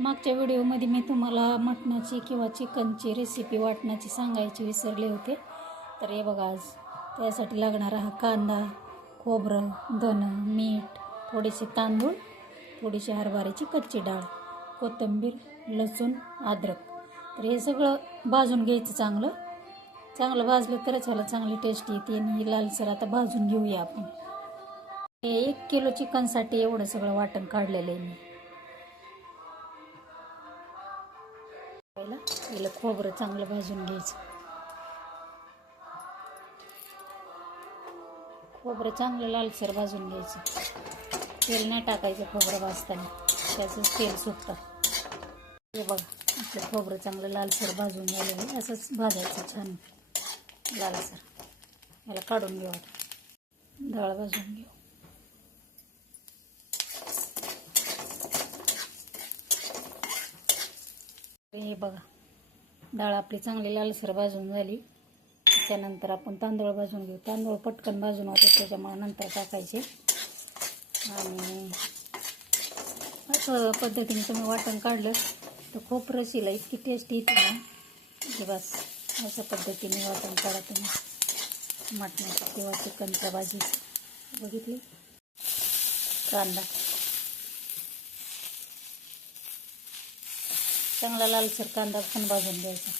मागच्या व्हिडिओमध्ये मी तुम्हाला मटणाची किंवा चिकनची रेसिपी वाटणाची सांगायची विसरले होते. तर हे बघा, आज त्यासाठी लागणारा हा कांदा, खोबरं, धन, मीठ, थोडेसे तांदूळ, थोडीशी हरभऱ्याची कच्ची डाळ, कोथिंबीर, लसूण, अद्रक. तर हे सगळं भाजून घ्यायचं. चांगलं भाजलं तरच ह्याला चांगली टेस्ट येते. आणि लालसर आता भाजून घेऊया आपण. हे 1 किलो चिकनसाठी एवढं सगळं वाटण काढलेलं आहे मी. पहिलं खोबरं चांगलं भाजून घ्यायचं. खोबरं चांगलं लालसर भाजून घ्यायचं. तेल नाही टाकायचं खोबरं भाजताना, त्याचं तेल सुटतं. हे बघा, आपलं खोबरं चांगलं लालसर भाजून झालेलं आहे. असंच भाजायचं छान लालसर. याला काढून घेऊ. डाळ भाजून घेऊ. हे बघा, डाळ आपली चांगली लालसर भाजून झाली. त्यानंतर आपण तांदूळ भाजून घेऊ. तांदूळ पटकन भाजून होते, त्याच्यामुळे नंतर टाकायचे. आणि असं पद्धतीने तुम्ही वाटण काढलं तर खूप रशीला इतकी टेस्ट येते ना की बस. अशा पद्धतीने वाटण काढा तुम्ही मटणाचं किंवा चिकनच्या भाजीचं. बघितली. कांदा चांगला लालसर कांदा पण भाजून घ्यायचा.